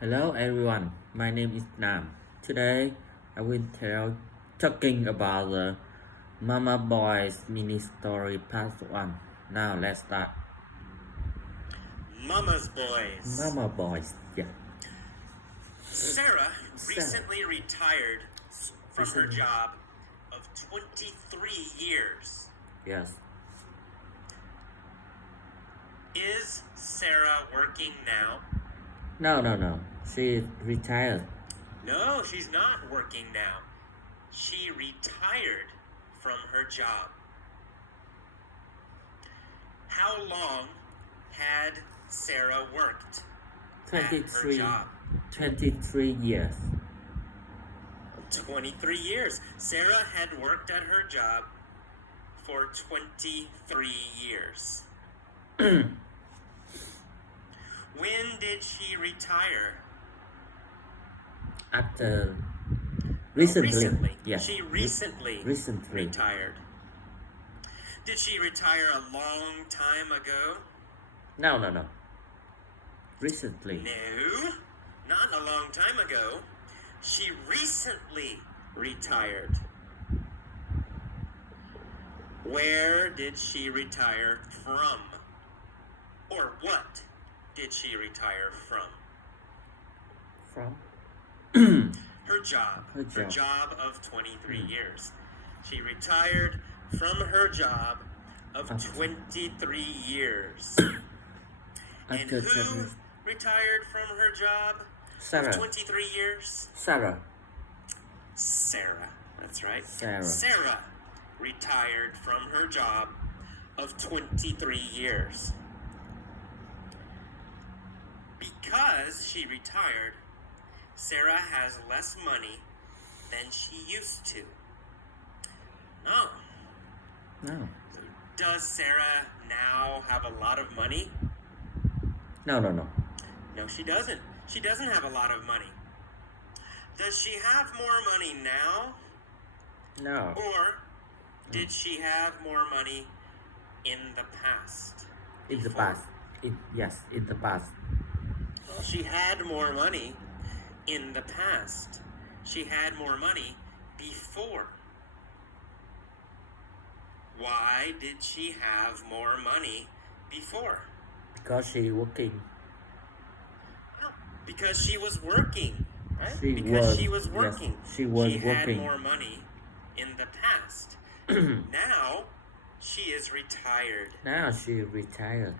Hello everyone, my name is Nam. Today I will talking about the Mama Boys mini story part 1. Now let's start. Mama's Boys. Mama Boys, yeah. Sarah recently retired from her job of 23 years. Yes. Is Sarah working now? No. She is retired. No, she's not working now. She retired from her job. How long had Sarah worked at her job? 23 years. 23 years. Sarah had worked at her job for 23 years. When did she retire? Recently. Yes. She recently retired. Did she retire a long time ago? No. Recently. No, not a long time ago. She recently retired. Where did she retire from? Or what did she retire from? From? Her job. Her job of 23 years. She retired from her job of 23 years. And who retired from her job of 23 years? Sarah. That's right. Sarah retired from her job of 23 years. Because she retired, Sarah has less money than she used to. Oh. No. Does Sarah now have a lot of money? No. No, she doesn't. She doesn't have a lot of money. Does she have more money now? No. Or did she have more money in the past? In the past. Yes, in the past. Well, she had more money in the past. She had more money before. Why did she have more money before? Because she working. No, because she was working, right? She was working. She had more money in the past. Now, she is retired. Now she retired.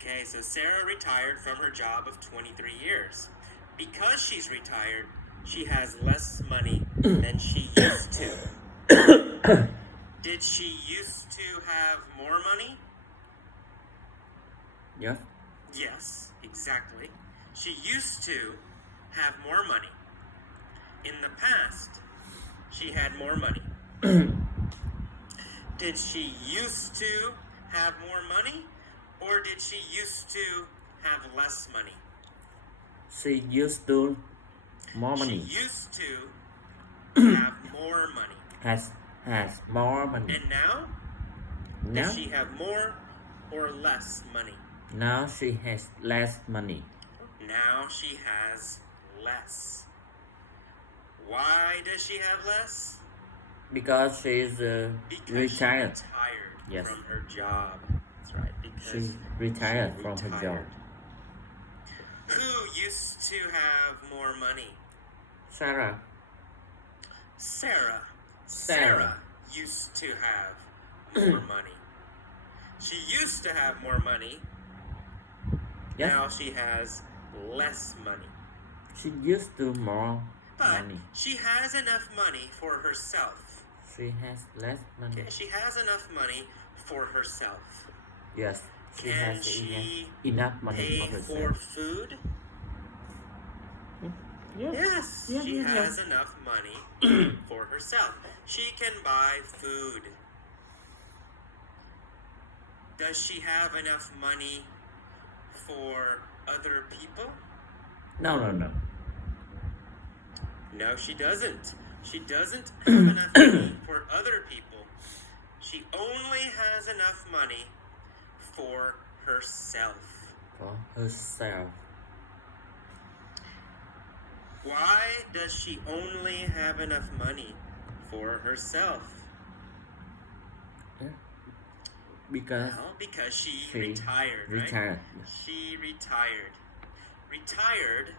Okay, so Sarah retired from her job of 23 years. Because she's retired, she has less money than she used to. Did she used to have more money? Yeah. Yes, exactly. She used to have more money. In the past, she had more money. Did she used to have more money? Or did she used to have less money? She used to more money. She used to have more money. Has more money. And now? Does she have more or less money? Now she has less money. Now she has less. Why does she have less? Because she is retired. Yes. From her job. That's right. Because she retired from her job. Who used to have more money? Sarah used to have more money. She used to have more money. Yes. Now she has less money. She used to more money. She has enough money for herself. She has less money. Okay, she has enough money for herself. Yes. She has enough money for herself. For food? Yes. She has enough money for herself. She can buy food. Does she have enough money for other people? No. No, she doesn't. She doesn't have enough money for other people. She only has enough money for herself. For herself. Why does she only have enough money for herself? Yeah. Because Well, because she retired, right? Retired. She retired. Retired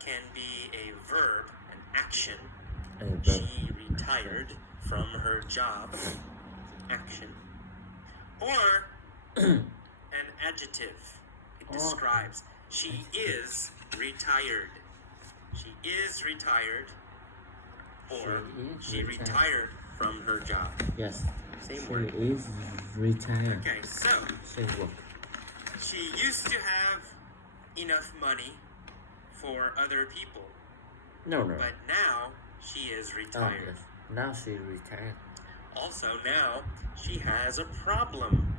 can be a verb, an action. She retired from her job, action. Or an adjective. It describes. She is retired. She is retired. Or she retired from her job. Yes. Same she word. Is retired. Okay, so Same work. she used to have enough money for other people. No. But now she is retired. Yes. Now she retired. Also, now she has a problem.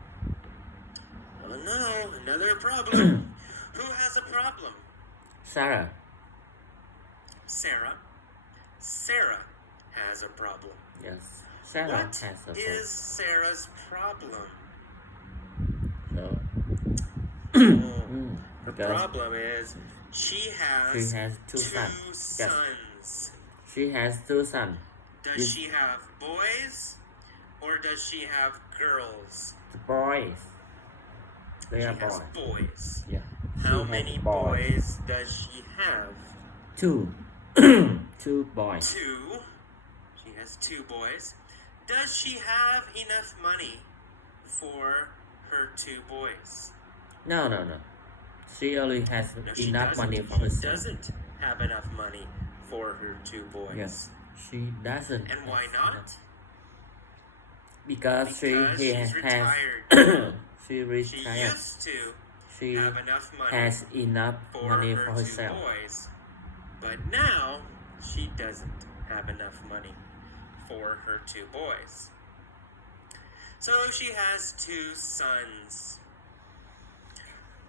Oh no, another problem. Who has a problem? Sarah. Sarah. Sarah has a problem. Yes. Sarah What has a problem. is Sarah's problem? So, The problem is she has two sons. sons. She has two sons. Does she have boys or does she have girls? The boys. They are She has boys. Yeah. How many boys does she have? Two. Two boys. Two. She has two boys. Does she have enough money for her two boys? No. She only has No, she enough doesn't. money for She herself. doesn't have enough money for her two boys. Yes. She doesn't. And why not? Because she's has retired. she retired. She used to She have enough money has enough for money her for two herself. boys, but now she doesn't have enough money for her two boys. So she has two sons.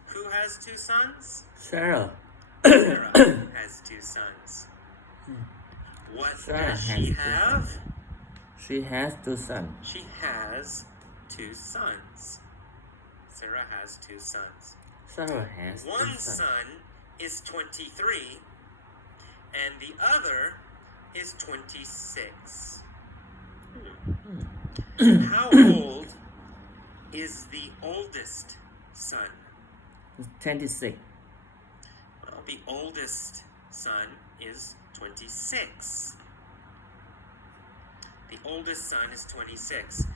Who has two sons? Sarah. Sarah has two sons. What Sarah does she has have? She has two sons. She has two sons. Sarah has two sons. Sarah has One two sons. son is 23 and the other is 26. How old is the oldest son? 26. Well, the oldest son is 26. The oldest son is 26.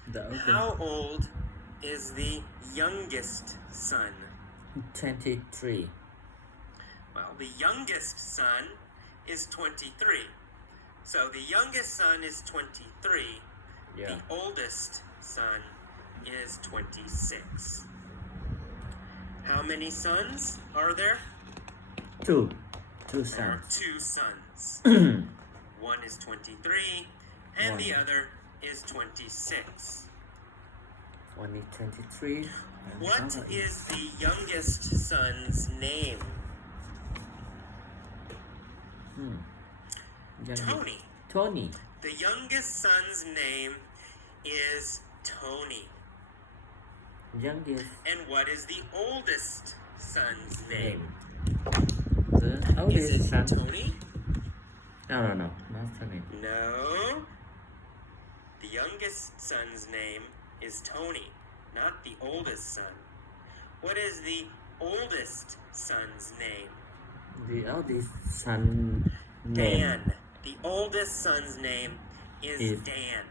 How old is the youngest son? 23. Well, the youngest son is 23. So the youngest son is 23. Yeah. The oldest son is 26. How many sons are there? Two There sons. are two sons. One is 23 and the other is 26. One is 23. What is the youngest son's name? Tony. Tony. The youngest son's name is Tony. Youngest. And what is the oldest son's name? The oldest Is it son. Tony? No, not Tony. No. The youngest son's name is Tony, not the oldest son. What is the oldest son's name? The oldest son name. Dan. The oldest son's name is Dan.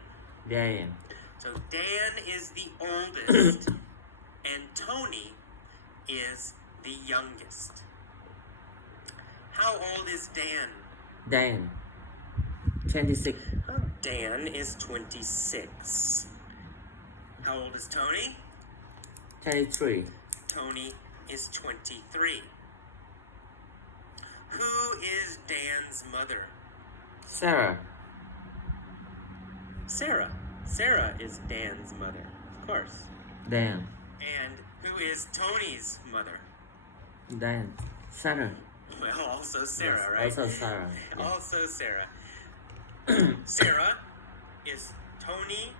Dan. So Dan is the oldest, and Tony is the youngest. How old is Dan? Dan. 26. Dan is 26. How old is Tony? 23. Tony is 23. Who is Dan's mother? Sarah. Sarah. Sarah is Dan's mother, of course. Dan. And who is Tony's mother? Dan. Sarah. Well, also Sarah, Yes, right? Also Sarah. Yeah. Also Sarah. Sarah is Tony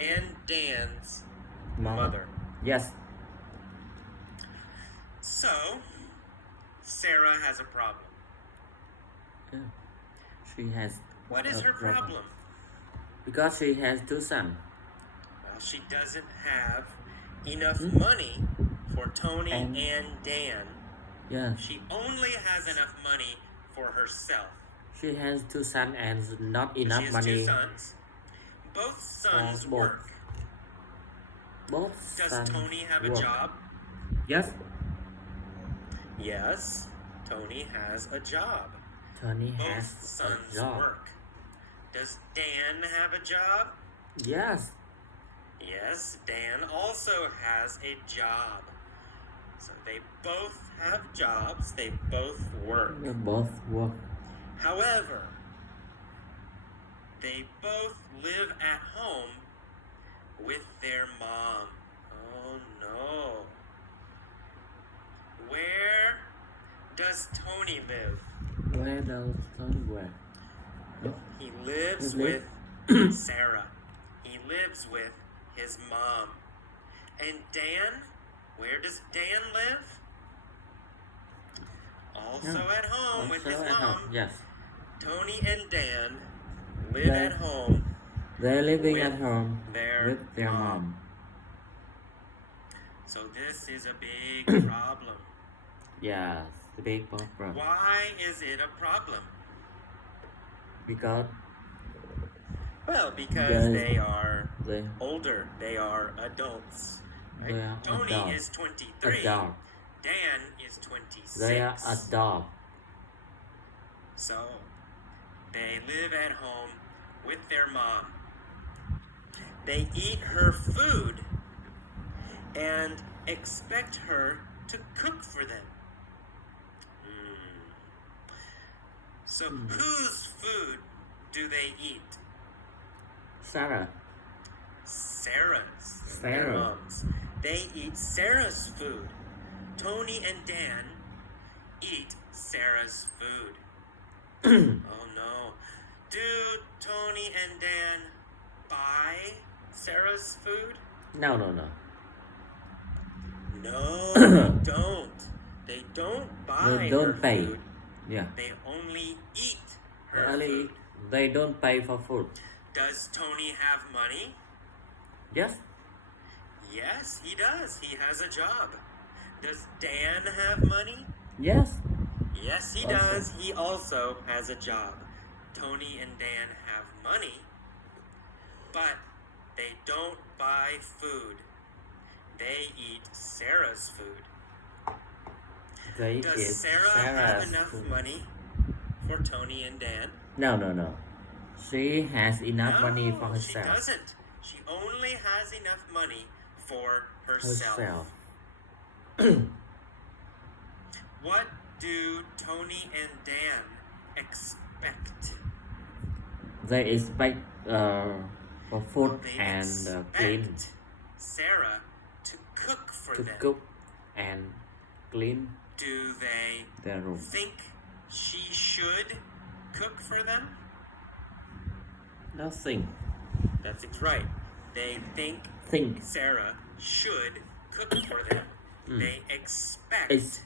and Dan's mother. Yes. So, Sarah has a problem. Yeah. She has What is a her problem? Because she has two sons. Well, she doesn't have enough money for Tony and Dan. Yeah. She only has enough money for herself. She has two sons and not enough she has money. 2 sons. Both sons both. work. Both Does sons Tony have work. a job? Yes. Yes, Tony has a job. Tony Both has sons a job. work. Does Dan have a job? Yes. Yes, Dan also has a job. So they both have jobs, they both work. They both work. However, they both live at home with their mom. Oh no. Where does Tony live? Where does Tony work? He lives with Sarah. He lives with his mom. And Dan? Where does Dan live? Also at home with his mom. Yes. Tony and Dan live at home. They're living at home with their mom. So this is a big problem. Yes, the big problem. Why is it a problem? Because they are older. They are adults. Right? They are Tony adult. is 23. Adult. Dan is 26. They are adults. So they live at home with their mom. They eat her food and expect her to cook for them. So whose food do they eat? Sarah's. Their moms. They eat Sarah's food. Tony and Dan eat Sarah's food. Oh no. Do Tony and Dan buy Sarah's food? No. No, they don't. They don't buy They don't her pay. food. Yeah. They only eat her food. They don't pay for food. Does Tony have money? Yes. Yes, he does. He has a job. Does Dan have money? Yes. Yes, he does. He also has a job. Tony and Dan have money, but they don't buy food. They eat Sarah's food. Does Sarah have enough money for Tony and Dan? No. She has enough money for herself. She doesn't. She only has enough money for herself. What do Tony and Dan expect? They expect for food They and clean. expect Sarah to cook for them. Cook and clean Do they their room. think she should cook for them? Nothing. That's right. They think Sarah should cook for them. They expect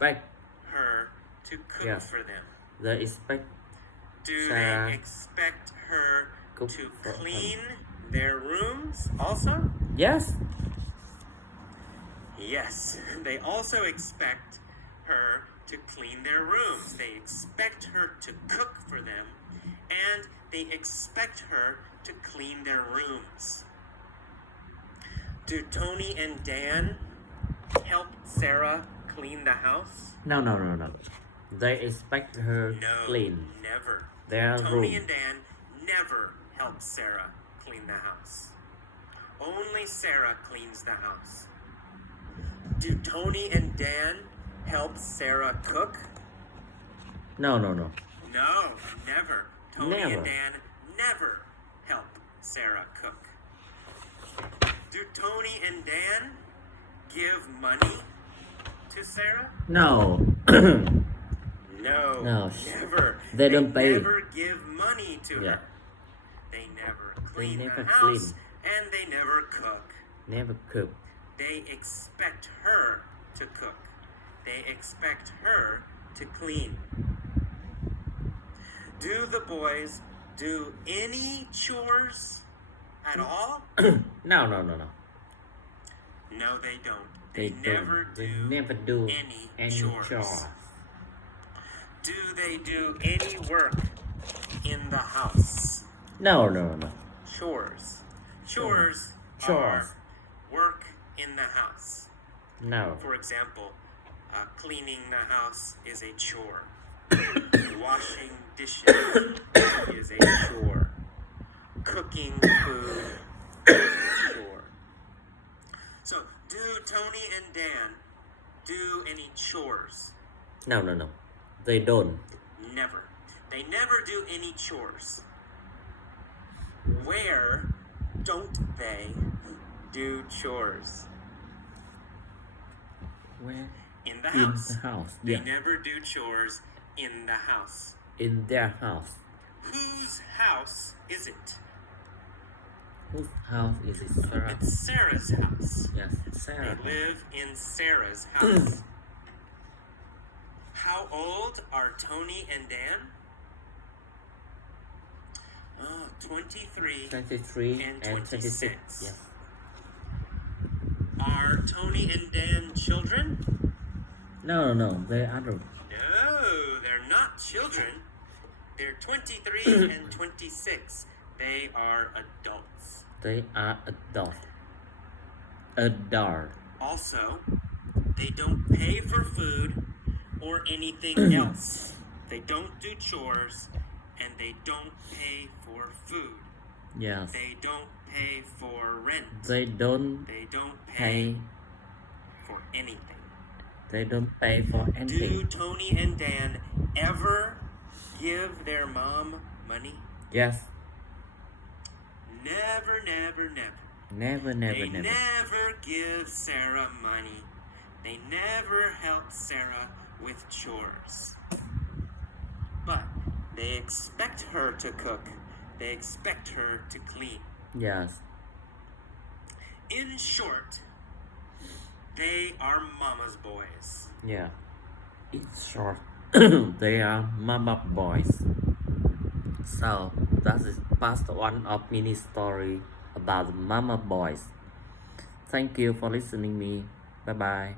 her to cook for them. They expect Do Sarah they expect her cook to for clean their rooms also? Yes. Yes. They also expect her to clean their rooms. They expect her to cook for them, and they expect her to clean their rooms. Do Tony and Dan help Sarah clean the house? No. They expect her clean Never. their Tony room. and Dan never help Sarah clean the house. Only Sarah cleans the house. Do Tony and Dan help Sarah cook? No. No, never. Tony Never. and Dan never help Sarah cook. Do Tony and Dan give money to Sarah? No. No, No. never. They don't pay. Never give money to her. They never clean never the house, and they never cook. Never cook. They expect her to cook. They expect her to clean. Do the boys do any chores at all? No. No, they don't. They never do any chores. chores. Do they do any work in the house? No. Chores. Chores Chores. are work in the house. No. For example, cleaning the house is a chore. Washing dishes is a chore. Cooking food is a chore. So, do Tony and Dan do any chores? No. They don't. Never. They never do any chores. Where don't they do chores? Where? In the house. In the house. They Yeah. never do chores in the house. In their house. Whose house is it? Whose house is it, Sarah? It's Sarah's house. Yes, Sarah. They live in Sarah's house. How old are Tony and Dan? 23 23 and and 26. 26. Yes. Are Tony and Dan children? No. They are adults. No, they're not children. They're 23 and 26. They are adults. They are adults. Adult. Also, they don't pay for food or anything else. They don't do chores and they don't pay for food. Yes. They don't pay for rent. They don't They don't pay. pay for anything. They don't pay for Do anything. Tony and Dan ever give their mom money? Yes. Never. Never. They never give Sarah money. They never help Sarah with chores. But they expect her to cook. They expect her to clean. Yes. In short, they are mama's boys. Yeah. It's short. They are mama boys. So that is part one of mini story about mama boys. Thank you for listening me. Bye bye.